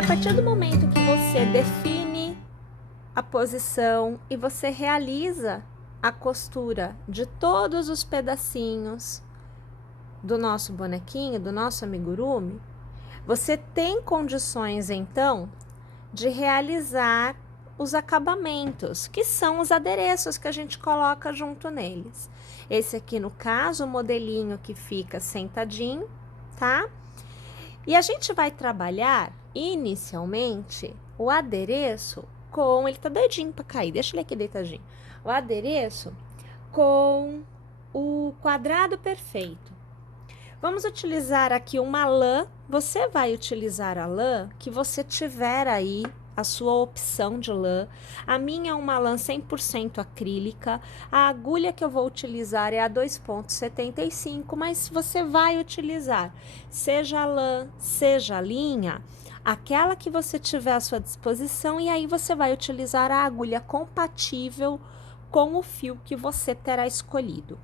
a partir do momento que você define a posição e você realiza a costura de todos os pedacinhos do nosso bonequinho, do nosso amigurumi, você tem condições então de realizar os acabamentos, que são os adereços que a gente coloca junto neles. Esse aqui, no caso, o modelinho que fica sentadinho, tá? E a gente vai trabalhar inicialmente o adereço com... Ele tá doidinho pra cair, deixa ele aqui deitadinho. O adereço com o quadrado perfeito. Vamos utilizar aqui uma lã. Você vai utilizar a lã que você tiver aí, a sua opção de lã. A minha é uma lã 100% acrílica. A agulha que eu vou utilizar é a 2,75, mas você vai utilizar, seja a lã, seja a linha, aquela que você tiver à sua disposição, e aí você vai utilizar a agulha compatível com o fio que você terá escolhido.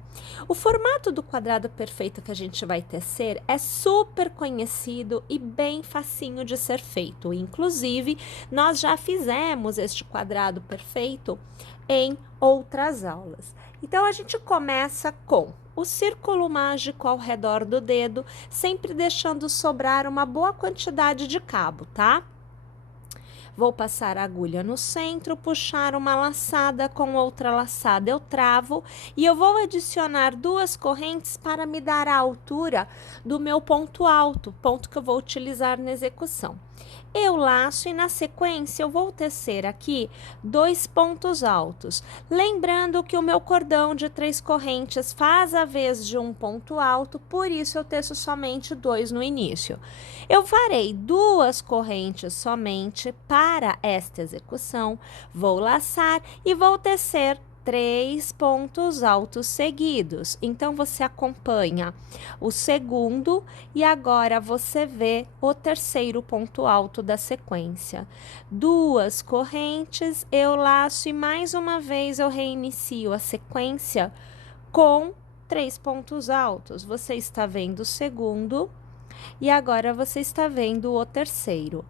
O formato do quadrado perfeito que a gente vai tecer é super conhecido e bem facinho de ser feito. Inclusive, nós já fizemos este quadrado perfeito em outras aulas. Então, a gente começa com o círculo mágico ao redor do dedo, sempre deixando sobrar uma boa quantidade de cabo, tá? Vou passar a agulha no centro, puxar uma laçada, com outra laçada eu travo e eu vou adicionar 2 correntes para me dar a altura do meu ponto alto, ponto que eu vou utilizar na execução. Eu laço e na sequência eu vou tecer aqui 2 pontos altos. Lembrando que o meu cordão de 3 correntes faz a vez de um ponto alto, por isso eu teço somente 2 no início. Eu farei 2 correntes somente para esta execução, vou laçar e vou tecer 3 pontos altos seguidos. Então, você acompanha o segundo e agora você vê o terceiro ponto alto da sequência. 2 correntes, eu laço e mais uma vez eu reinicio a sequência com 3 pontos altos. Você está vendo o segundo e agora você está vendo o terceiro.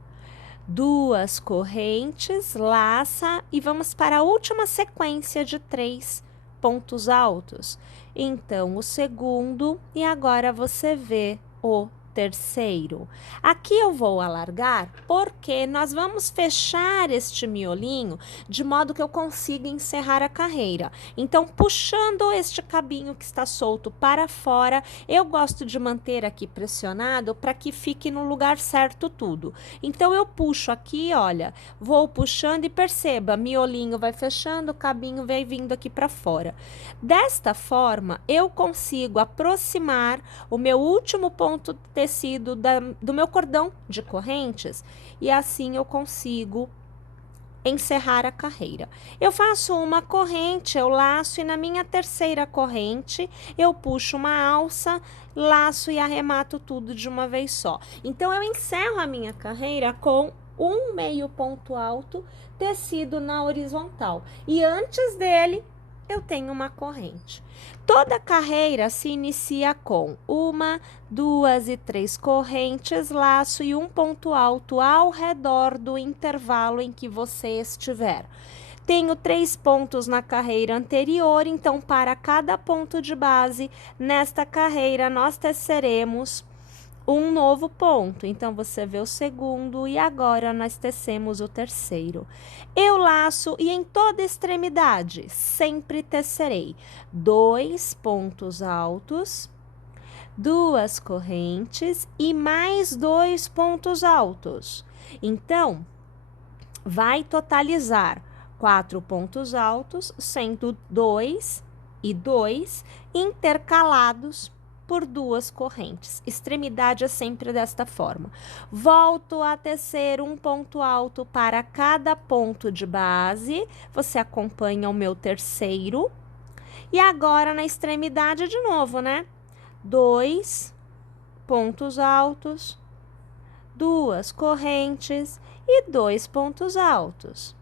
2 correntes, laça e vamos para a última sequência de 3 pontos altos. Então, o segundo e agora você vê o terceiro. Aqui eu vou alargar porque nós vamos fechar este miolinho de modo que eu consiga encerrar a carreira. Então, puxando este cabinho que está solto para fora, eu gosto de manter aqui pressionado para que fique no lugar certo tudo. Então, eu puxo aqui, olha, vou puxando e perceba, miolinho vai fechando, o cabinho vai vindo aqui para fora. Desta forma, eu consigo aproximar o meu último ponto de tecido do meu cordão de correntes e assim eu consigo encerrar a carreira. Eu faço uma corrente, eu laço e na minha terceira corrente eu puxo uma alça, laço e arremato tudo de uma vez só. Então, eu encerro a minha carreira com um meio ponto alto tecido na horizontal e antes dele eu tenho uma corrente. Toda carreira se inicia com 1, 2 e 3 correntes, laço e um ponto alto ao redor do intervalo em que você estiver. Tenho 3 pontos na carreira anterior, então para cada ponto de base, nesta carreira nós teceremos um novo ponto. Então, você vê o segundo e agora nós tecemos o terceiro. Eu laço e em toda extremidade sempre tecerei 2 pontos altos, 2 correntes e mais 2 pontos altos. Então, vai totalizar 4 pontos altos, sendo 2 e 2 intercalados por 2 correntes. Extremidade é sempre desta forma. Volto a tecer um ponto alto para cada ponto de base. Você acompanha o meu terceiro. E agora na extremidade de novo, né? 2 pontos altos, 2 correntes e 2 pontos altos.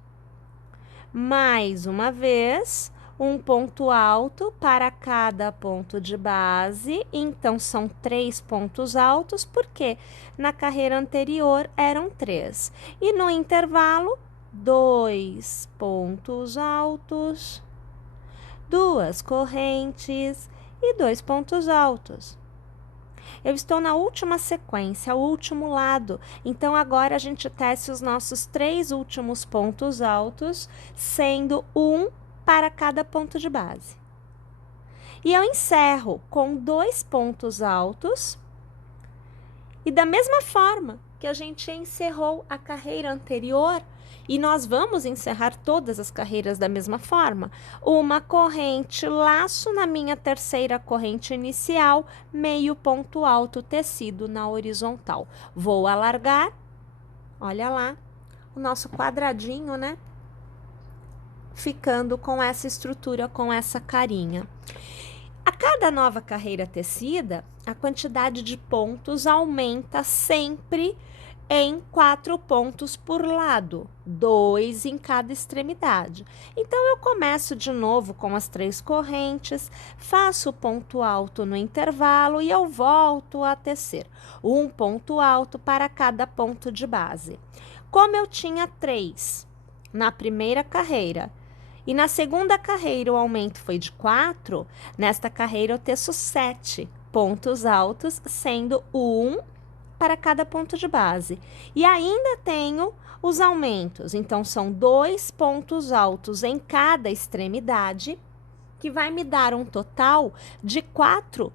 Mais uma vez, um ponto alto para cada ponto de base, então são 3 pontos altos, porque na carreira anterior eram 3. E no intervalo, 2 pontos altos, 2 correntes e 2 pontos altos. Eu estou na última sequência, o último lado. Então, agora a gente tece os nossos 3 últimos pontos altos, sendo 1 para cada ponto de base. E eu encerro com 2 pontos altos. E da mesma forma que a gente encerrou a carreira anterior, e nós vamos encerrar todas as carreiras da mesma forma, uma corrente laço na minha terceira corrente inicial, meio ponto alto tecido na horizontal. Vou alargar, olha lá, o nosso quadradinho, né? Ficando com essa estrutura, com essa carinha. A cada nova carreira tecida, a quantidade de pontos aumenta sempre em 4 pontos por lado, 2 em cada extremidade. Então, eu começo de novo com as 3 correntes, faço ponto alto no intervalo e eu volto a tecer um ponto alto para cada ponto de base. Como eu tinha 3 na primeira carreira, e na segunda carreira o aumento foi de 4, nesta carreira eu teço 7 pontos altos, sendo 1 para cada ponto de base. E ainda tenho os aumentos, então são 2 pontos altos em cada extremidade, que vai me dar um total de 4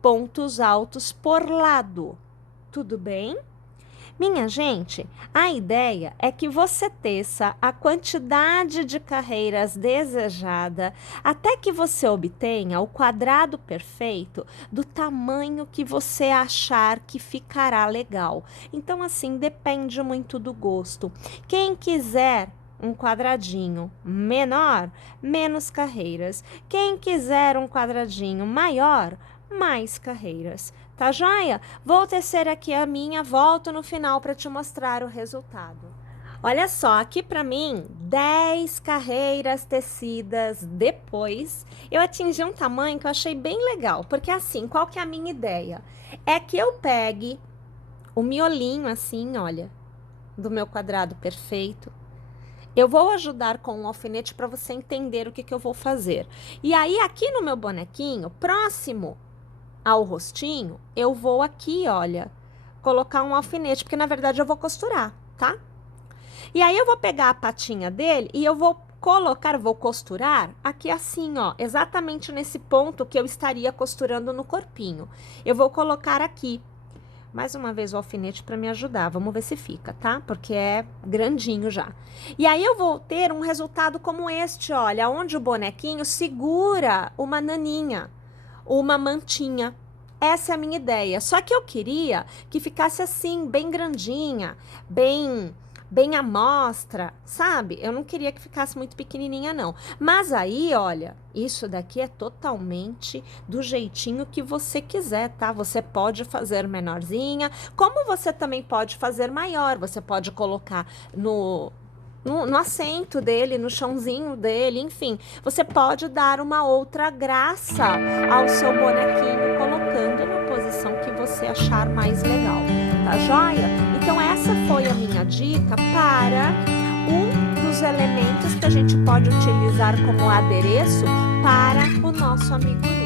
pontos altos por lado. Tudo bem? Minha gente, a ideia é que você teça a quantidade de carreiras desejada até que você obtenha o quadrado perfeito do tamanho que você achar que ficará legal. Então, assim, depende muito do gosto. Quem quiser um quadradinho menor, menos carreiras. Quem quiser um quadradinho maior, mais carreiras. Tá joia? Vou tecer aqui a minha, volto no final para te mostrar o resultado. Olha só, aqui para mim, 10 carreiras tecidas depois, eu atingi um tamanho que eu achei bem legal, porque assim, qual que é a minha ideia? É que eu pegue o miolinho assim, olha, do meu quadrado perfeito. Eu vou ajudar com um alfinete para você entender o que eu vou fazer. E aí, aqui no meu bonequinho, próximo ao rostinho, eu vou aqui, olha, colocar um alfinete, porque na verdade eu vou costurar, tá? E aí eu vou pegar a patinha dele e eu vou colocar, vou costurar aqui assim, ó, exatamente nesse ponto que eu estaria costurando no corpinho. Eu vou colocar aqui, mais uma vez o alfinete para me ajudar, vamos ver se fica, tá? Porque é grandinho já. E aí eu vou ter um resultado como este, olha, onde o bonequinho segura uma naninha, uma mantinha. Essa é a minha ideia. Só que eu queria que ficasse assim, bem grandinha, bem à mostra, sabe? Eu não queria que ficasse muito pequenininha, não. Mas aí, olha, isso daqui é totalmente do jeitinho que você quiser, tá? Você pode fazer menorzinha, como você também pode fazer maior. Você pode colocar no assento dele, no chãozinho dele, enfim. Você pode dar uma outra graça ao seu bonequinho, colocando na posição que você achar mais legal, tá joia? Então, essa foi a minha dica para um dos elementos que a gente pode utilizar como adereço para o nosso amigurumi.